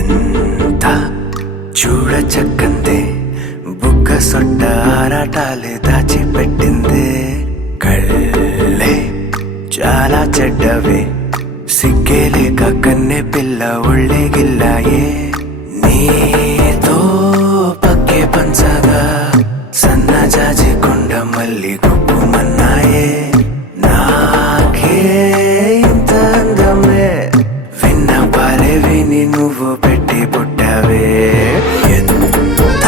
ఎంత చూడ చక్కందే బుగ్గ సొట్ట ఆరాటాలే దాచిపెట్టిందే కళ్ళే చాలా చెడ్డవే సిగ్గేలేక కన్నె పిల్ల ఒళ్ళే గిల్లాయే నీతో పక్కే పంచగా సన్న జాజి కొండ మల్లి గుప్పుమన్నాయే నాకే ఇంత అందమే విన్న పాలే విని నువ్వు పెట్టి పుట్టావే ఎంత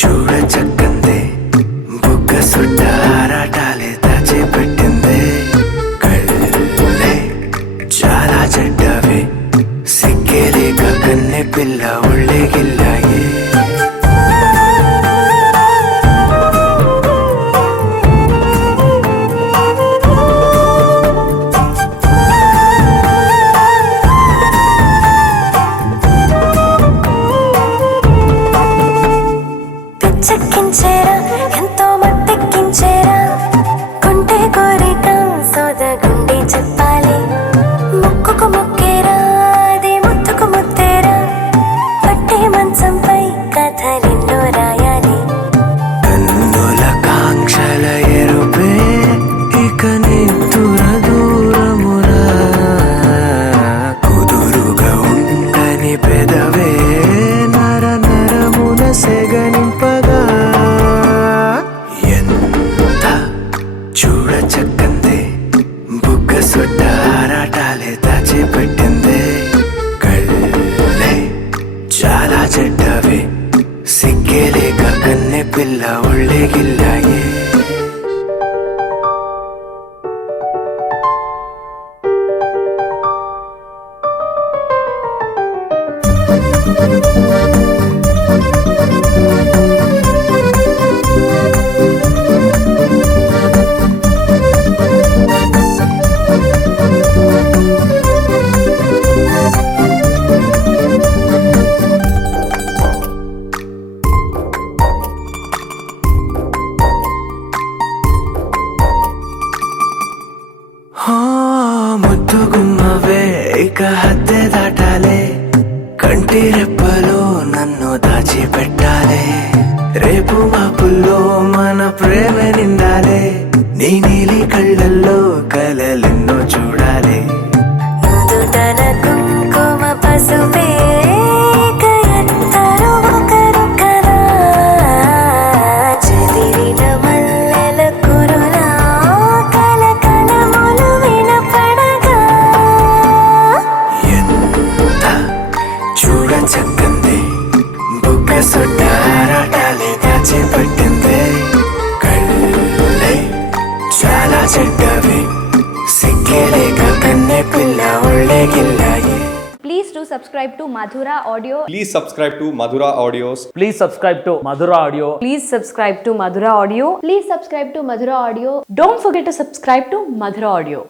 చూడ చక్కందే బుగ్గ సుట్ట ఆరాటాలే దాచిపెట్టిందే కళ్ళే చాలా చెడ్డవే సిగ్గేలేక కన్నె పిల్ల ఒళ్ళే గిల్లాయే చెక్కించేరా ఎంతో మత్తెక్కించేరా కొంటే కోరిక సోదగుండి చెప్పాలి ముక్కుకు ముక్కేరా అది ముత్తుకు ముత్తేరా పట్టే మంచంపై కథలెన్నో రాయాలి కన్నుల కాంక్షల ఎరుపే ఇక నిత్తుర దూరమురా కుదురుగా ఉండని పెదవే నర నరమున సెగనింపగా చూడ చక్కందే బుగ్గ సొట్ట ఆరాటాలే దాచిపెట్టిందే కళ్ళే చాలా చెడ్డవే సిగ్గేలేక కన్నె పిల్ల ఒళ్ళే గిల్లాయే ముద్దుగుమ్మవే ఇక హద్దే దాటాలే కంటి రెప్పలో నన్ను దాచిపెట్టాలే రేపు మాపుల్లో మన ప్రేమ నిండాలే నీ నీలి కళ్ళల్లో కలలెన్నో చూడాలి నుదుటన కుంకుమ పసుపే కయత్తరు ఒకరు కదా చెదిరిన మల్లెల కురులా కలకలములు వినపడగా ఎంత చూడ చక్కందే బుగ్గ సొట్ట ఆరాటాలే దాచిపెట్టిందే కళ్ళే చాలా చెడ్డవే సిగ్గేలేక కన్నె పిల్ల ఒళ్ళే గిల్లాయే. Please do subscribe to Madhura Audio. Please subscribe to Madhura Audios. Please subscribe to Madhura Audio. Please subscribe to Madhura Audio. Please subscribe to Madhura Audio. Don't forget to subscribe to Madhura Audio.